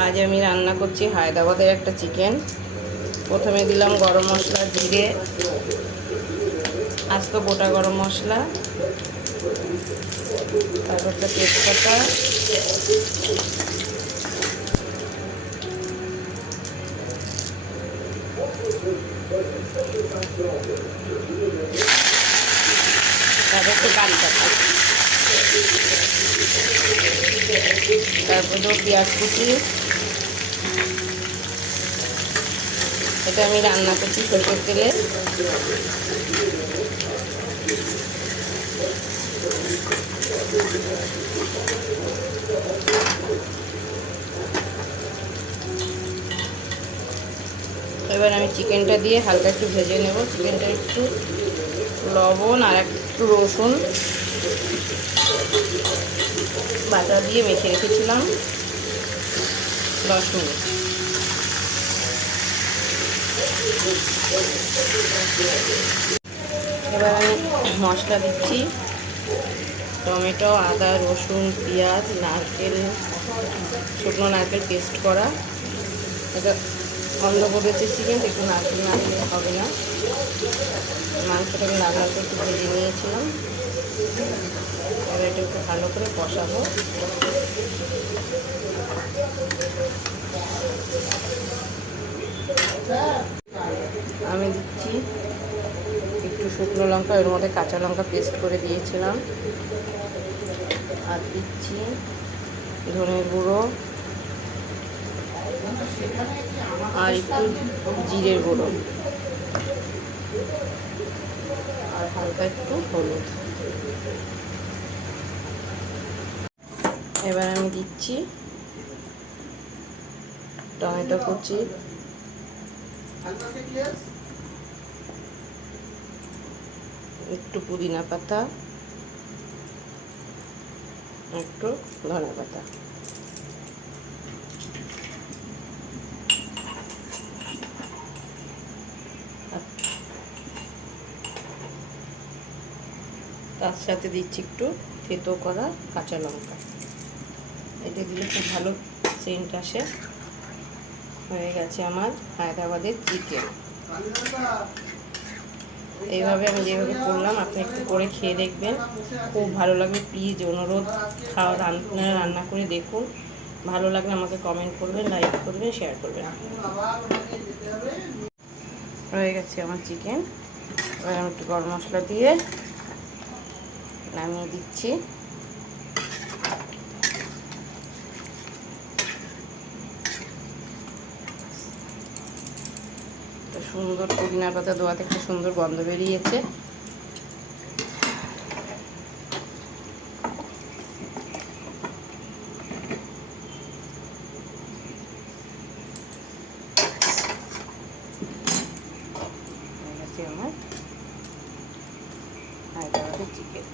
আজ আমি রান্না করছি হায়দ্রাবাদের একটা চিকেন। প্রথমে দিলাম গরম মশলা, জিরে, আস্ত গোটা গরম মশলা, তারপর একটা তেজপাতা, তারপর একটু কারি পাতা, তারপর দেবো পেঁয়াজ কুচি। এটা আমি রান্না করছি সরষের তেলে। এবার আমি চিকেনটা দিয়ে হালকা একটু ভেজে নেব। চিকেনটা একটু লবণ আর একটু রসুন বাটা দিয়ে মেখে রেখেছিলাম 10 মিনিট। এবার আমি মশলা দিচ্ছি টমেটো, আদা, রসুন, পেঁয়াজ, নারকেল, শুকনো নারকেল পেস্ট করা। এটা অন্ধ্রপ্রদেশের চিকেন, একটু নারকেল না দিলে হবে না। মাংসটাকে লাল লাল করে একটু ভেজে নিয়েছিলাম। এবার এটা একটু ভালো করে কষাবো। আমি দিচ্ছি একটু শুকনো লঙ্কা, এর মধ্যে কাঁচা লঙ্কা পেস্ট করে দিয়েছিলাম। আর দিচ্ছি ধনের গুঁড়ো আর একটু জিরের গুঁড়ো আর হালকা একটু হলুদ। এবার আমি দিচ্ছি টমেটো কুচি, একটু পুদিনা পাতা, একটু ধনে পাতা। তার সাথে দিচ্ছি একটু থেতো করা কাঁচা লঙ্কা। এটা দিলে খুব ভালো সেন্ট আসে। হয়ে গেছে আমার হায়দ্রাবাদের চিকেন। এইভাবে আমি যেভাবে করলাম আপনি একটু করে খেয়ে দেখবেন, খুব ভালো লাগবে। প্লিজ অনুরোধ, আপনারা রান্না করে দেখুন। ভালো লাগলে আমাকে কমেন্ট করবেন, লাইক করবেন, শেয়ার করবেন। হয়ে গেছে আমার চিকেন। এবার আমি একটু গরম মশলা দিয়ে নামিয়ে দিচ্ছি। সুন্দর পুদিনা পাতা দেওয়া থেকে সুন্দর গন্ধ বেরিয়েছে। আমার হায়দ্রাবাদের চিকেন।